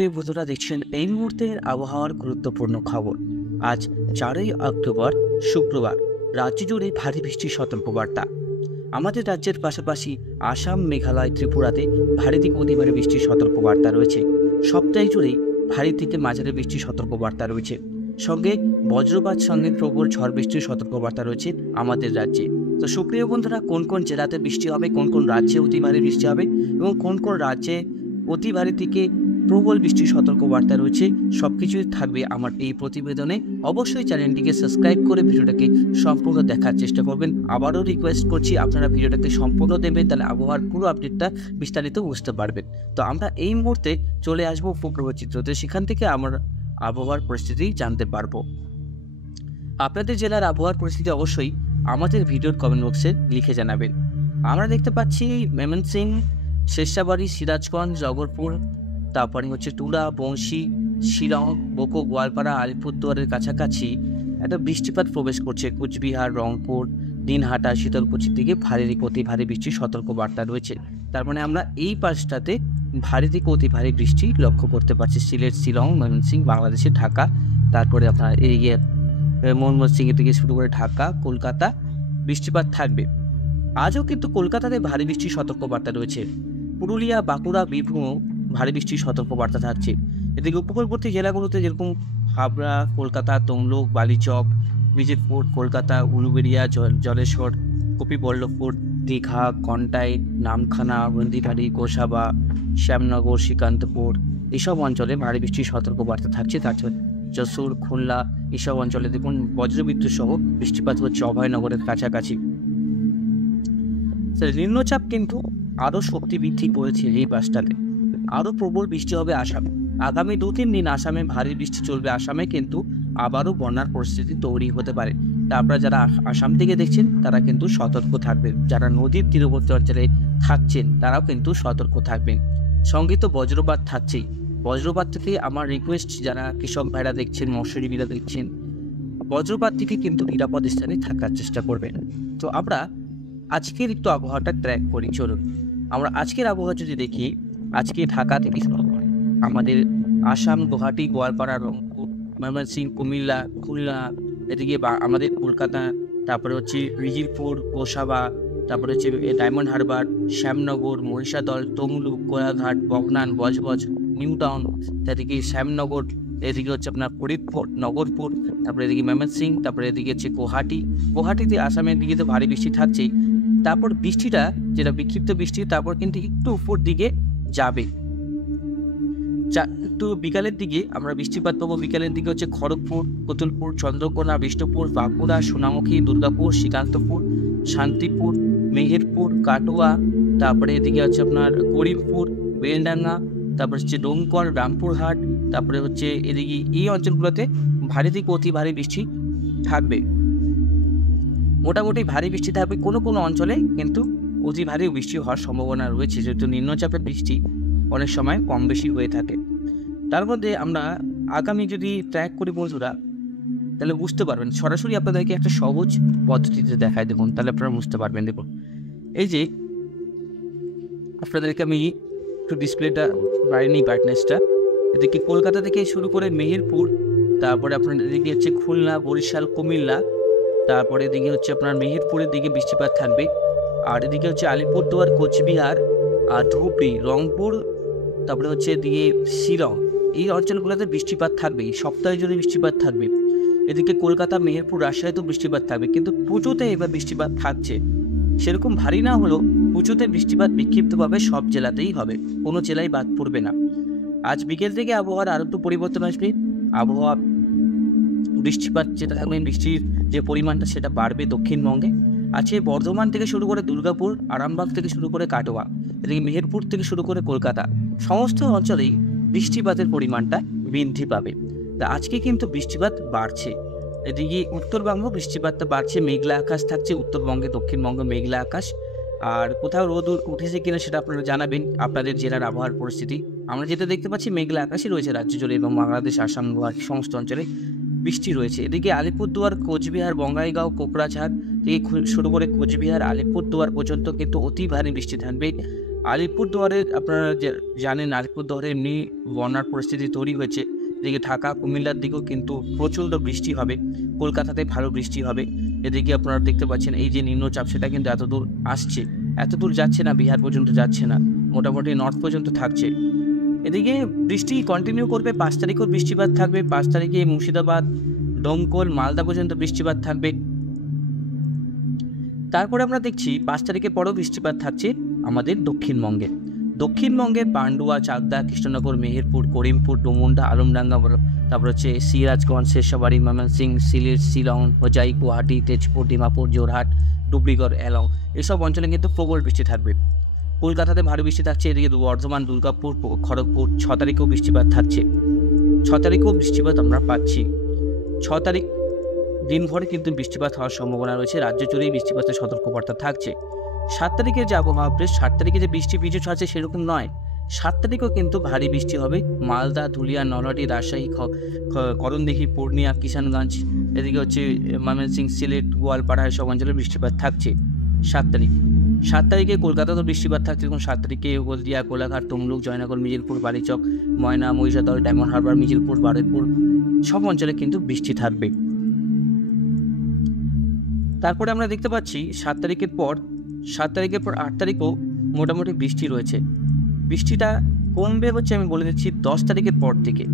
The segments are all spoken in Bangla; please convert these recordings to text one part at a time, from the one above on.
সুপ্রিয় বন্ধুরা, দেখছেন এই মুহূর্তের আবহাওয়ার গুরুত্বপূর্ণ খবর। আজ 4ই অক্টোবর শুক্রবার রাজ্য জুড়ে ভারী বৃষ্টির সতর্কবার্তা। আমাদের রাজ্যের পাশাপাশি আসাম, মেঘালয়, ত্রিপুরাতে ভারী থেকে অতি ভারী বৃষ্টির সতর্কবার্তা রয়েছে। সপ্তাহ জুড়েই ভারী থেকে মাঝারি বৃষ্টির সতর্কবার্তা রয়েছে। সঙ্গে বজ্রপাত সঙ্গে প্রবল ঝড় বৃষ্টির সতর্কবার্তা রয়েছে আমাদের রাজ্যে। তো সুপ্রিয় বন্ধুরা, কোন কোন জেলাতে বৃষ্টি হবে, কোন কোন রাজ্যে অতি ভারী বৃষ্টি হবে এবং কোন কোন রাজ্যে অতি ভারী থেকে প্রবল বৃষ্টির সতর্কবার্তা রয়েছে, সবকিছুই থাকবে আমার এই প্রতিবেদনে। অবশ্যই চ্যানেলটিকে সাবস্ক্রাইব করে ভিডিওটাকে সম্পূর্ণ দেখার চেষ্টা করবেন। আবারও রিকোয়েস্ট করছি, আপনারা ভিডিওটাকে সম্পূর্ণ দেবেন, তাহলে আবহাওয়ার পুরো আপডেটটা বিস্তারিত বুঝতে পারবেন। তো আমরা এই মুহূর্তে চলে আসবো উপগ্রহ চিত্রতে, সেখান থেকে আমরা আবহাওয়ার পরিস্থিতি জানতে পারবো। আপনাদের জেলার আবহাওয়ার পরিস্থিতি অবশ্যই আমাদের ভিডিওর কমেন্ট বক্সে লিখে জানাবেন। আমরা দেখতে পাচ্ছি ময়মনসিংহ, শেরশাবাড়ি, সিরাজগঞ্জ, জগরপুর, তারপরে হচ্ছে টুলা, বংশী, শিলং, বোকো, গোয়ালপাড়া, আলিপুরদুয়ারের কাছাকাছি একটা বৃষ্টিপাত প্রবেশ করছে। কুচবিহার, রংপুর, দিনহাটা, শীতলকুচির দিকে ভারী থেকে অতি ভারী বৃষ্টির সতর্কবার্তা রয়েছে। তার মানে আমরা এই পাশটাতে ভারী থেকে অতি ভারী বৃষ্টি লক্ষ্য করতে পারছি। সিলেট, শিলং, ময়মনসিংহ, বাংলাদেশের ঢাকা, তারপরে আপনার এই ময়মনসিংহ থেকে শুরু করে ঢাকা, কলকাতা বৃষ্টিপাত থাকবে। আজও কিন্তু কলকাতাতে ভারী বৃষ্টির সতর্কবার্তা রয়েছে। পুরুলিয়া, বাঁকুড়া, বীরভূমও ভারী বৃষ্টির সতর্কবার্তা থাকছে। এদিকে উপকূলবর্তী জেলাগুলোতে যেরকম হাবড়া, কলকাতা, তমলুক, বালিচক, বিজিতপুর, কলকাতা, উলুবেড়িয়া, জলেশ্বর, গোপীবল্লভপুর, দীঘা, কন্টাই, নামখানা, হলদিবাড়ি, গোসাবা, শ্যামনগর, শ্রীকান্তপুর এসব অঞ্চলে ভারী বৃষ্টির সতর্কবার্তা থাকছে। তাছাড়া যশোর, খুলনা এসব অঞ্চলে দেখুন বজ্রবিদ্যুৎ সহ বৃষ্টিপাত হচ্ছে অভয়নগরের কাছাকাছি। নিম্নচাপ কিন্তু আরও শক্তি বৃদ্ধি করেছে। এই পাশটাতে আরও প্রবল বৃষ্টি হবে আসামে। আগামী 2-3 দিন আসামে ভারী বৃষ্টি চলবে। আসামে কিন্তু আবারও বন্যার পরিস্থিতি তৈরি হতে পারে। তা আপনারা যারা আসাম থেকে দেখছেন তারা কিন্তু সতর্ক থাকবেন। যারা নদীর তীরবর্তী অঞ্চলে থাকছেন তারাও কিন্তু সতর্ক থাকবেন। সঙ্গে তো বজ্রপাত থাকছেই। বজ্রপাত থেকে আমার রিকোয়েস্ট, যারা কৃষক ভাইরা দেখছেন, মৎস্যজীবীরা দেখছেন, বজ্রপাত থেকে কিন্তু নিরাপদ স্থানে থাকার চেষ্টা করবেন। তো আমরা আজকের একটু আবহাওয়াটা ট্র্যাক করি। চলুন আমরা আজকের আবহাওয়া যদি দেখি, আজকে ঢাকা থেকে আমাদের আসাম, গুয়াহাটি, গোয়ালপাড়া, রংপুর, ময়মনসিংহ, কুমিল্লা, খুলনা, এদিকে আমাদের কলকাতা, তারপরে হচ্ছে রিজিরপুর, গোসাবা, তারপরে হচ্ছে diamond Harbour, Shyamnagar, Mahishadal, Tamluk, Kolaghat, Bagnan, Budge Budge, new town, এদিকে শ্যামনগর, এদিকে হচ্ছে আপনার ফরিদপুর, নগরপুর, তারপরে এদিকে ময়মনসিংহ, তারপরে এদিকে হচ্ছে গুয়াহাটিতে আসামের দিকে তো ভারী বৃষ্টি থাকছেই। তারপর বৃষ্টিটা যেটা বিক্ষিপ্ত বৃষ্টি, তারপর কিন্তু একটু উপর দিকে যাবে। একটু বিকালের দিকে আমরা বৃষ্টিপাত পাবো। বিকালের দিকে হচ্ছে খড়গপুর, কতুলপুর, চন্দ্রকোনা, বিষ্ণুপুর, বাঁকুড়া, সোনামুখী, দুর্গাপুর, শ্রীকান্তপুর, শান্তিপুর, মেহেরপুর, কাটোয়া, তারপরে এদিকে হচ্ছে আপনার করিমপুর, বেলডাঙ্গা, তারপরে হচ্ছে ডোমকল, রামপুরহাট, তারপরে হচ্ছে এদিকে এই অঞ্চলগুলোতে ভারী থেকে অতি ভারী বৃষ্টি থাকবে। মোটামুটি ভারী বৃষ্টি থাকবে। কোনো কোনো অঞ্চলে কিন্তু অতি ভারী বৃষ্টি হওয়ার সম্ভাবনা রয়েছে, যেহেতু নিম্নচাপের বৃষ্টি অনেক সময় কম বেশি হয়ে থাকে। তার মধ্যে আমরা আগামী যদি ট্র্যাক করি বন্ধুরা, তাহলে বুঝতে পারবেন। সরাসরি আপনাদেরকে একটা সহজ পদ্ধতিতে দেখায়, দেখুন, তাহলে আপনারা বুঝতে পারবেন। দেখুন, এই যে আপনাদেরকে আমি একটু ডিসপ্লেটা বাড়িয়ে নিই, ব্রাইটনেসটা। এদিকে কলকাতা থেকে শুরু করে মেহেরপুর, তারপরে আপনার এদিকে হচ্ছে খুলনা, বরিশাল, কুমিল্লা, তারপরে এদিকে হচ্ছে আপনার মেহেরপুরের দিকে বৃষ্টিপাত থাকবে। আর এদিকে হচ্ছে আলিপুরদুয়ার, কোচবিহার, আর ধুবড়ি, রংপুর, তারপরে হচ্ছে এদিকে শিলং, এই অঞ্চলগুলোতে বৃষ্টিপাত থাকবে। সপ্তাহে জুড়ে বৃষ্টিপাত থাকবে। এদিকে কলকাতা, মেহেরপুর, রাজশাহীতেও বৃষ্টিপাত থাকবে। কিন্তু পুজোতে এবার বৃষ্টিপাত থাকছে, সেরকম ভারী না হলেও পুজোতে বৃষ্টিপাত বিক্ষিপ্তভাবে সব জেলাতেই হবে, কোনো জেলায় বাদ পড়বে না। আজ বিকেল থেকে আবহাওয়ার আরও একটু পরিবর্তন আসবে। আবহাওয়া বৃষ্টিপাত যেটা থাকবে, বৃষ্টির যে পরিমাণটা সেটা বাড়বে দক্ষিণবঙ্গে। আছে বর্ধমান থেকে শুরু করে দুর্গাপুর, আরামবাগ থেকে শুরু করে কাটোয়া, এদিকে মেহেরপুর থেকে শুরু করে কলকাতা, সমস্ত অঞ্চলেই বৃষ্টিপাতের পরিমাণটা বৃদ্ধি পাবে। তা আজকে কিন্তু বৃষ্টিপাত বাড়ছে। এদিকে উত্তরবঙ্গ বৃষ্টিপাতটা বাড়ছে, মেঘলা আকাশ থাকছে উত্তরবঙ্গে, দক্ষিণবঙ্গে মেঘলা আকাশ। আর কোথাও রোদ উঠেছে কিনা সেটা আপনারা জানাবেন, আপনাদের জেলার আবহাওয়ার পরিস্থিতি। আমরা যেটা দেখতে পাচ্ছি মেঘলা আকাশই রয়েছে রাজ্য জুড়ে, এবং বাংলাদেশ, আসাম, গুয়াহাটি সমস্ত অঞ্চলে বৃষ্টি রয়েছে। এদিকে আলিপুরদুয়ার, কোচবিহার, বঙ্গাইগাঁও, কোকরাঝাড় থেকে শুরু করে কোচবিহার, আলিপুরদুয়ার পর্যন্ত কিন্তু অতি ভারী বৃষ্টি থাকবে। আলিপুরদুয়ারের আপনারা জানেন আলিপুরদুয়ারে এমনি বন্যার পরিস্থিতি তৈরি হয়েছে। এদিকে ঢাকা কুমিল্লার দিকেও কিন্তু প্রচণ্ড বৃষ্টি হবে, কলকাতাতে ভালো বৃষ্টি হবে। এদিকে আপনারা দেখতে পাচ্ছেন এই যে নিম্নচাপ সেটা কিন্তু এতদূর আসছে, এতদূর যাচ্ছে না, বিহার পর্যন্ত যাচ্ছে না, মোটামুটি নর্থ পর্যন্ত থাকছে। এদিকে বৃষ্টি কন্টিনিউ করবে, 5 তারিখেও বৃষ্টিপাত থাকবে। 5 তারিখে মুর্শিদাবাদ, দমকল, মালদা পর্যন্ত বৃষ্টিপাত থাকবে। তারপরে আমরা দেখছি 5 তারিখের পরেও বৃষ্টিপাত থাকছে আমাদের দক্ষিণবঙ্গে। দক্ষিণবঙ্গের পান্ডুয়া, চাকদা, কৃষ্ণনগর, মেহেরপুর, করিমপুর, ডুমুন্ডা, আলমডাঙ্গা, তারপর হচ্ছে সিরাজগঞ্জ, শেরশাবাড়ি, ময়মনসিংহ, সিলেট, শিলং, হোজাই, গুয়াহাটি, তেজপুর, ডিমাপুর, যোরহাট, ডুবরিগড়, এলং এসব অঞ্চলে কিন্তু প্রবল বৃষ্টি থাকবে। কলকাতাতে ভারী বৃষ্টি থাকছে। এদিকে বর্ধমান, দুর্গাপুর, খড়গপুর 6 তারিখেও বৃষ্টিপাত থাকছে। 6 তারিখেও বৃষ্টিপাত আমরা পাচ্ছি। 6 তারিখ দিনভরে কিন্তু বৃষ্টিপাত হওয়ার সম্ভাবনা রয়েছে, রাজ্য জুড়েই বৃষ্টিপাতের সতর্কবার্তা থাকছে। 7 তারিখে যে আবহাওয়া আপডেট, 7 তারিখে যে বৃষ্টি পিছু ছাড়ছে সেরকম নয়। 7 তারিখেও কিন্তু ভারী বৃষ্টি হবে। মালদা, ধুলিয়া, নলহাটি, রাজশাহী, করণদিঘি, পূর্ণিয়া, কিষানগঞ্জ, এদিকে হচ্ছে ময়মনসিংহ, সিলেট, গোয়ালপাড়া এসব অঞ্চলে বৃষ্টিপাত থাকছে 7 তারিখ। 7 তারিখে কলকাতাতেও বৃষ্টিপাত থাকছে। এবং 7 তারিখে হলদিয়া, কোলাঘাট, তমলুক, জয়নগর, মিজিলপুর, বালিচক, ময়না, মহিষাদল, ডায়মন্ড হারবার, মিজিলপুর, বারুইপুর সব অঞ্চলে কিন্তু বৃষ্টি থাকবে। তারপরে আমরা দেখতে পাচ্ছি 7 তারিখের পর 8 তারিখও মোটামুটি বৃষ্টি রয়েছে। বৃষ্টিটা কমবে হচ্ছে আমি বলে দিচ্ছি 10 তারিখের পর থেকে।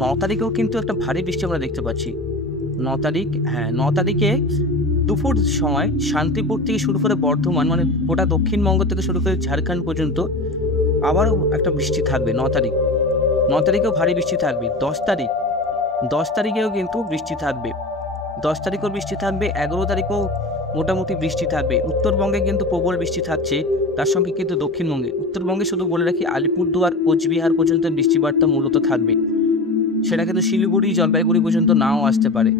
9 তারিখেও কিন্তু একটা ভারী বৃষ্টি আমরা দেখতে পাচ্ছি। 9 তারিখে দুপুর সময় শান্তিপুর থেকে শুরু করে বর্ধমান, মানে গোটা দক্ষিণবঙ্গ থেকে শুরু করে ঝাড়খণ্ড পর্যন্ত আবারও একটা বৃষ্টি থাকবে। 9 তারিখেও ভারী বৃষ্টি থাকবে। 10 তারিখেও কিন্তু বৃষ্টি থাকবে। 10 তারিখেও বৃষ্টি থাকবে। 11 তারিখেও মোটামুটি বৃষ্টি থাকবে। উত্তরবঙ্গে কিন্তু প্রবল বৃষ্টি থাকছে, তার সঙ্গে কিন্তু দক্ষিণবঙ্গে। উত্তরবঙ্গে শুধু বলে রাখি আলিপুরদুয়ার, কোচবিহার পর্যন্ত বৃষ্টিপাতটা মূলত থাকবে। সেটা কিন্তু শিলিগুড়ি, জলপাইগুড়ি পর্যন্ত নাও আসতে পারে।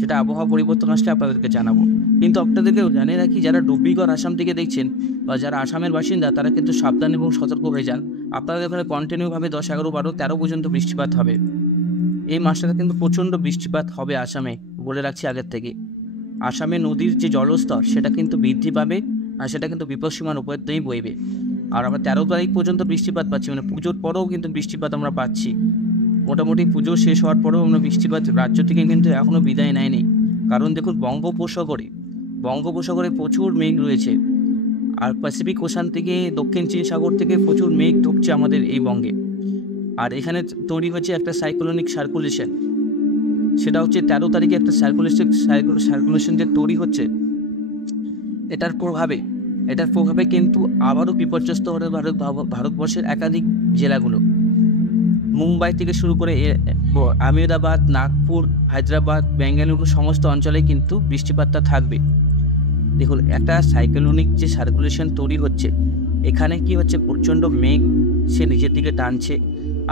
সেটা আবহাওয়া পরিবর্তন আসলে আপনাদেরকে জানাবো। কিন্তু আপনাদেরকেও জানিয়ে রাখি, যারা ডুবরিগড় আসাম থেকে দেখছেন বা যারা আসামের বাসিন্দা তারা কিন্তু সাবধান এবং সতর্ক হয়ে যান। আপনাদের ওখানে কন্টিনিউভাবে 10, 11, 12, 13 পর্যন্ত বৃষ্টিপাত হবে। এই মাসটাতে কিন্তু প্রচণ্ড বৃষ্টিপাত হবে আসামে, বলে রাখছি আগের থেকে। আসামে নদীর যে জলস্তর সেটা কিন্তু বৃদ্ধি পাবে, আর সেটা কিন্তু বিপদসীমার উপর দিয়েই বইবে। আর আমরা 13 তারিখ পর্যন্ত বৃষ্টিপাত পাচ্ছি, মানে পুজোর পরেও কিন্তু বৃষ্টিপাত আমরা পাচ্ছি। মোটামুটি পুজো শেষ হওয়ার পরেও আমরা বৃষ্টিপাত রাজ্য থেকে কিন্তু এখনও বিদায় নেয়নি। কারণ দেখুন বঙ্গোপসাগরে প্রচুর মেঘ রয়েছে, আর প্যাসিফিক ওশান থেকে, দক্ষিণ চীন সাগর থেকে প্রচুর মেঘ ঢুকছে আমাদের এই বঙ্গে। আর এখানে তৈরি হচ্ছে একটা সাইক্লোনিক সার্কুলেশন। সেটা হচ্ছে 13 তারিখে একটা সার্কুলেশন যে তৈরি হচ্ছে, এটার প্রভাবে কিন্তু আবারও বিপর্যস্ত হবে ভারতবর্ষের একাধিক জেলাগুলো। মুম্বাই থেকে শুরু করে আহমেদাবাদ, নাগপুর, হায়দ্রাবাদ, বেঙ্গালুরু সমস্ত অঞ্চলে কিন্তু বৃষ্টিপাতটা থাকবে। দেখুন, একটা সাইক্লোনিক যে সার্কুলেশন তৈরি হচ্ছে, এখানে কি হচ্ছে, প্রচণ্ড মেঘ সে নিচের দিকে টানছে,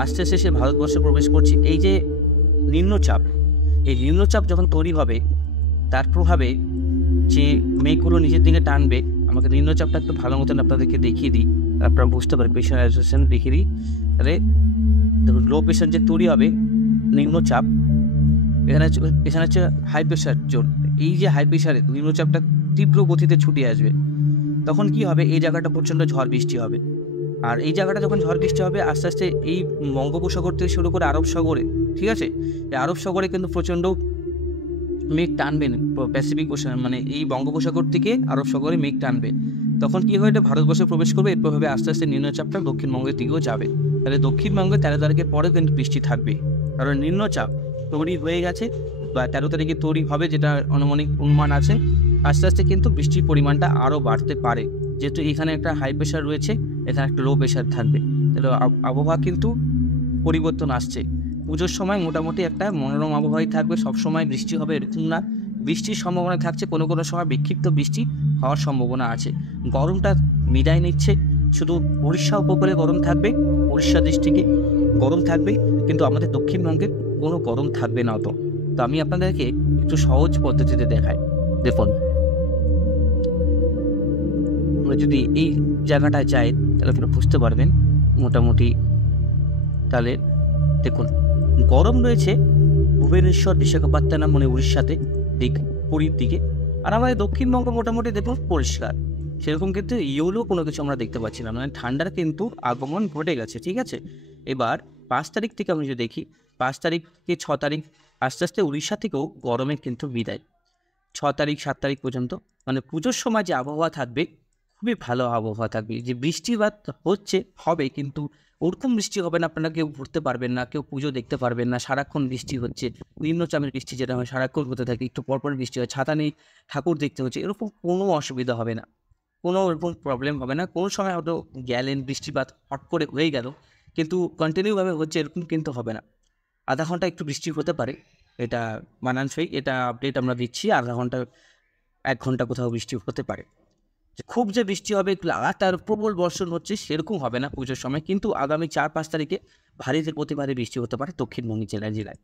আস্তে আস্তে সে ভারতবর্ষে প্রবেশ করছে। এই যে নিম্নচাপ যখন তৈরি হবে, তার প্রভাবে যে মেঘগুলো নিচের দিকে টানবে। আমাকে নিম্নচাপটা একটু ভালো মতন আপনাদেরকে দেখিয়ে দিই, আপনারা বুঝতে পারেন। প্রেশারাইজেশন দেখিয়ে দিই। তাহলে দেখুন, লো প্রেশার যে তৈরি হবে, নিম্নচাপ, এখানে হচ্ছে হাই প্রেশার জোন। এই যে হাই প্রেশারে নিম্নচাপটা তীব্র গতিতে ছুটে আসবে, তখন কি হবে, এই জায়গাটা প্রচণ্ড ঝড় বৃষ্টি হবে। আর এই জায়গাটা যখন ঝড় বৃষ্টি হবে, আস্তে আস্তে এই বঙ্গোপসাগর থেকে শুরু করে আরব সাগরে, ঠিক আছে, এই আরব সাগরে কিন্তু প্রচণ্ড মেঘ টানবে। প্যাসিফিক ওশান, মানে এই বঙ্গোপসাগর থেকে আরব সাগরে মেঘ টানবে। তখন কি হয়, এটা ভারতবর্ষে প্রবেশ করবে। এরপর হবে আস্তে আস্তে নিম্নচাপটা দক্ষিণবঙ্গের দিকেও যাবে। তাহলে দক্ষিণবঙ্গে 13 তারিখের পরেও কিন্তু বৃষ্টি থাকবে, কারণ নিম্নচাপ তৈরি হয়ে গেছে, বা 13 তারিখে তৈরি হবে, যেটা আনুমানিক অনুমান আছে। আস্তে আস্তে কিন্তু বৃষ্টির পরিমাণটা আরও বাড়তে পারে, যেহেতু এখানে একটা হাই প্রেশার রয়েছে, এখানে একটা লো প্রেশার থাকবে। তাহলে আবহাওয়া কিন্তু পরিবর্তন আসছে। পুজোর সময় মোটামুটি একটা মনোরম আবহাওয়াই থাকবে, সবসময় বৃষ্টি হবে এরকম না। বৃষ্টির সম্ভাবনা থাকছে, কোনো কোনো সময় বিক্ষিপ্ত বৃষ্টি হওয়ার সম্ভাবনা আছে। গরমটা বিদায় নিচ্ছে, শুধু উড়িষ্যা উপকূলে গরম থাকবে, উড়িষ্যা ডিস্ট্রিক্টে গরম থাকবে, কিন্তু আমাদের দক্ষিণবঙ্গে কোনো গরম থাকবে না অত। তো আমি আপনাদেরকে একটু সহজ পদ্ধতিতে দেখাই। দেখুন, আমরা যদি এই জায়গাটায় যাই তাহলে আপনারা বুঝতে পারবেন মোটামুটি। তাহলে দেখুন, গরম রয়েছে ভুবনেশ্বর, বিশাখাপত্তনম, মানে উড়িষ্যাতে, পুরীর দিকে। আর আমাদের দক্ষিণবঙ্গ মোটামুটি দেখুন পরিষ্কার, সেরকম কিন্তু ইয়েলো কোনো কিছু আমরা দেখতে পাচ্ছি না, মানে ঠান্ডার কিন্তু আগমন ঘটে গেছে, ঠিক আছে। এবার 5 তারিখ থেকে আমি যদি দেখি, 5 তারিখ থেকে 6 তারিখ আস্তে আস্তে উড়িষ্যা থেকেও গরমের কিন্তু বিদায়। 6 তারিখ 7 তারিখ পর্যন্ত মানে পুজোর সময় যে আবহাওয়া থাকবে খুবই ভালো আবহাওয়া থাকবে। যে বৃষ্টিপাত হবে কিন্তু ওরকম বৃষ্টি হবে না, আপনারা কেউ ঘুরতে পারবেন না, কেউ পুজো দেখতে পারবেন না, সারাক্ষণ বৃষ্টি হচ্ছে, নিম্নচাপের বৃষ্টি যেটা হয় সারাক্ষণ হতে থাকে, একটু পরপর বৃষ্টি হয়, ছাতা নেই ঠাকুর দেখতে হচ্ছে, এরকম কোনো অসুবিধা হবে না, কোনো ওরকম প্রবলেম হবে না। কোনো সময় হয়তো গেলেন বৃষ্টিপাত হট করে হয়ে গেল, কিন্তু কন্টিনিউভাবে হচ্ছে এরকম কিন্তু হবে না। আধা ঘন্টা একটু বৃষ্টি হতে পারে, এটা মানানসই, এটা আপডেট আমরা দিচ্ছি। আধা ঘন্টা 1 ঘন্টা কোথাও বৃষ্টি হতে পারে। যে খুব যে বৃষ্টি হবে লাগাতার প্রবল বর্ষণ হচ্ছে সেরকম হবে না পুজোর সময়, কিন্তু আগামী 4-5 তারিখে ভারী থেকে অতি ভারী বৃষ্টি হতে পারে দক্ষিণবঙ্গ জেলায়।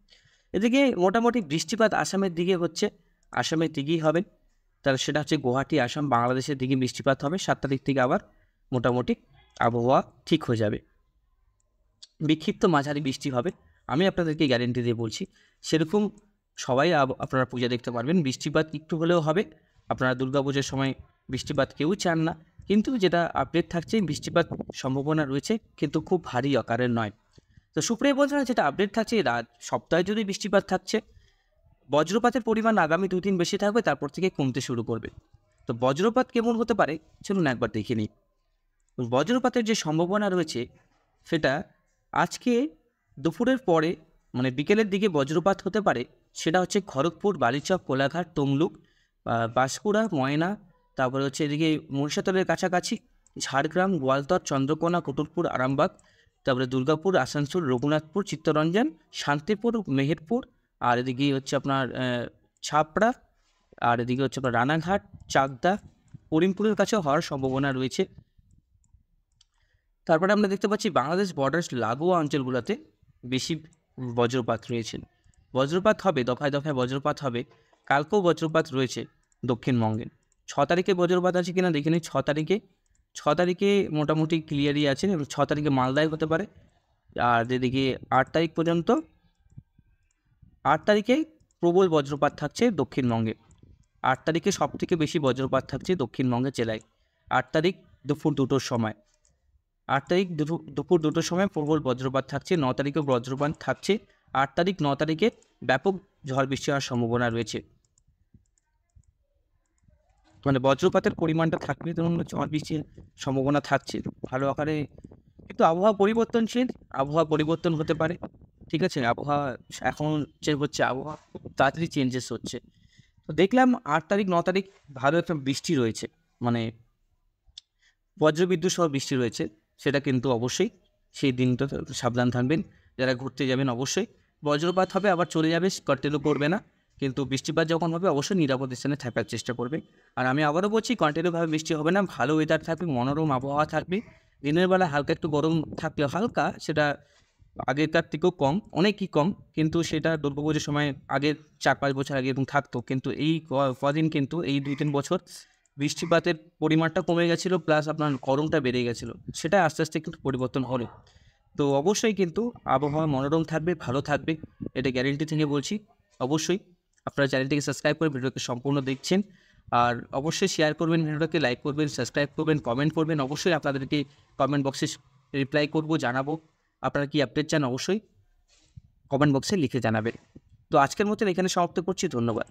এদিকে মোটামুটি বৃষ্টিপাত আসামের দিকে হচ্ছে, আসামের দিকেই হবে, তাহলে সেটা হচ্ছে গুয়াহাটি, আসাম, বাংলাদেশের দিকে বৃষ্টিপাত হবে। 7 তারিখ থেকে আবার মোটামুটি আবহাওয়া ঠিক হয়ে যাবে, বিক্ষিপ্ত মাঝারি বৃষ্টি হবে, আমি আপনাদেরকে গ্যারেন্টি দিয়ে বলছি। সেরকম সবাই আপনারা পূজা দেখতে পারবেন, বৃষ্টিপাত একটু হলেও হবে। আপনারা দুর্গাপুজোর সময় বৃষ্টিপাত কেউ চান না, কিন্তু যেটা আপডেট থাকছে বৃষ্টিপাত সম্ভাবনা রয়েছে, কিন্তু খুব ভারী আকারের নয়। তো সুপ্রিয় বন্ধুরা, যেটা আপডেট থাকছে সপ্তাহে যদি বৃষ্টিপাত থাকছে, বজ্রপাতের পরিমাণ আগামী 2 দিন বেশি থাকবে, তারপর থেকে কমতে শুরু করবে। তো বজ্রপাত কেমন হতে পারে চলুন একবার দেখে নিই। বজ্রপাতের যে সম্ভাবনা রয়েছে সেটা আজকে দুপুরের পরে মানে বিকেলের দিকে বজ্রপাত হতে পারে, সেটা হচ্ছে খড়গপুর, বালিচক, কোলাঘাট, তমলুক, বাঁশকুড়া, ময়না, তারপরে হচ্ছে এদিকে মহিষাদলের কাছাকাছি, ঝাড়গ্রাম, গোয়ালতর, চন্দ্রকোনা, কুতুবপুর, আরামবাগ, তারপরে দুর্গাপুর, আসানসোল, রঘুনাথপুর, চিত্তরঞ্জন, শান্তিপুর, মেহেরপুর, আর এদিকে হচ্ছে আপনার ছাপড়া, আর এদিকে হচ্ছে আপনার রানাঘাট, চাকদা, করিমপুরের কাছেও হওয়ার সম্ভাবনা রয়েছে। তারপরে আমরা দেখতে পাচ্ছি বাংলাদেশ বর্ডার লাগোয়া অঞ্চলগুলোতে বেশি বজ্রপাত রয়েছে, বজ্রপাত হবে, দফায় দফায় বজ্রপাত হবে। কালকেও বজ্রপাত রয়েছে দক্ষিণবঙ্গে। 6 তারিখে বজ্রপাত আছে কিনা দেখে নিই। 6 তারিখে মোটামুটি ক্লিয়ারই আছে, 6 তারিখে মালদায় হতে পারে। আর এদিকে 8 তারিখ পর্যন্ত, 8 তারিখে প্রবল বজ্রপাত থাকছে দক্ষিণবঙ্গে। 8 তারিখে সব থেকে বেশি বজ্রপাত থাকছে দক্ষিণবঙ্গের জেলায়। 8 তারিখ দুপুর 2টোর সময়, 8 তারিখ দুপুর 2টোর সময় প্রবল বজ্রপাত থাকছে। 9 তারিখেও বজ্রপাত থাকছে। 8 তারিখ 9 তারিখে ব্যাপক ঝড় বৃষ্টি হওয়ার সম্ভাবনা রয়েছে, মানে বজ্রপাতের পরিমাণটা থাকবে, ধরুন ঝড় বৃষ্টির সম্ভাবনা থাকছে ভালো আকারে। কিন্তু আবহাওয়া পরিবর্তনশীল, আবহাওয়া পরিবর্তন হতে পারে, ঠিক আছে। আবহাওয়া এখন হচ্ছে আবহাওয়া খুব তাড়াতাড়ি চেঞ্জেস হচ্ছে। তো দেখলাম 8 তারিখ 9 তারিখ ভালো একটা বৃষ্টি রয়েছে, মানে বজ্রবিদ্যুৎ সহ বৃষ্টি রয়েছে, সেটা কিন্তু অবশ্যই সেই দিনটা সাবধান থাকবেন। যারা ঘুরতে যাবেন অবশ্যই বজ্রপাত হবে, আবার চলে যাবে, কন্টিনিউ করবে না, কিন্তু বৃষ্টিপাত যখন হবে অবশ্যই নিরাপদ স্থানে থাকার চেষ্টা করবে। আর আমি আবারও বলছি, কন্টিনিউভাবে বৃষ্টি হবে না, ভালো ওয়েদার থাকবে, মনোরম আবহাওয়া থাকবে। দিনের বেলা হালকা একটু গরম থাকলেও হালকা, সেটা আগেরকার থেকেও কম, অনেকই কম, কিন্তু সেটা দুর্গাপুজোর সময় আগের 4-5 বছর আগে এরকম থাকতো। কিন্তু এই কদিন কিন্তু এই 2-3 বছর বৃষ্টিপাতের পরিমাণটা কমে গেছিলো, প্লাস আপনার গরমটা বেড়ে গেছিলো, সেটা আস্তে আস্তে কিন্তু পরিবর্তন হলো। তো অবশ্যই কিন্তু আবহাওয়া মনোরম থাকবে, ভালো থাকবে, এটা গ্যারেন্টি থেকে বলছি। অবশ্যই আপনারা চ্যানেলটিকে সাবস্ক্রাইব করে ভিডিওকে সম্পূর্ণ দেখছেন, আর অবশ্যই শেয়ার করবেন, ভিডিওটাকে লাইক করবেন, সাবস্ক্রাইব করবেন, কমেন্ট করবেন। অবশ্যই আপনাদেরকে কমেন্ট বক্সে রিপ্লাই করব, জানাবো আপনারা কি আপডেট চান, অবশ্যই কমেন্ট বক্সে লিখে জানাবেন। তো আজকের মতন এখানে সমাপ্ত করছি, ধন্যবাদ।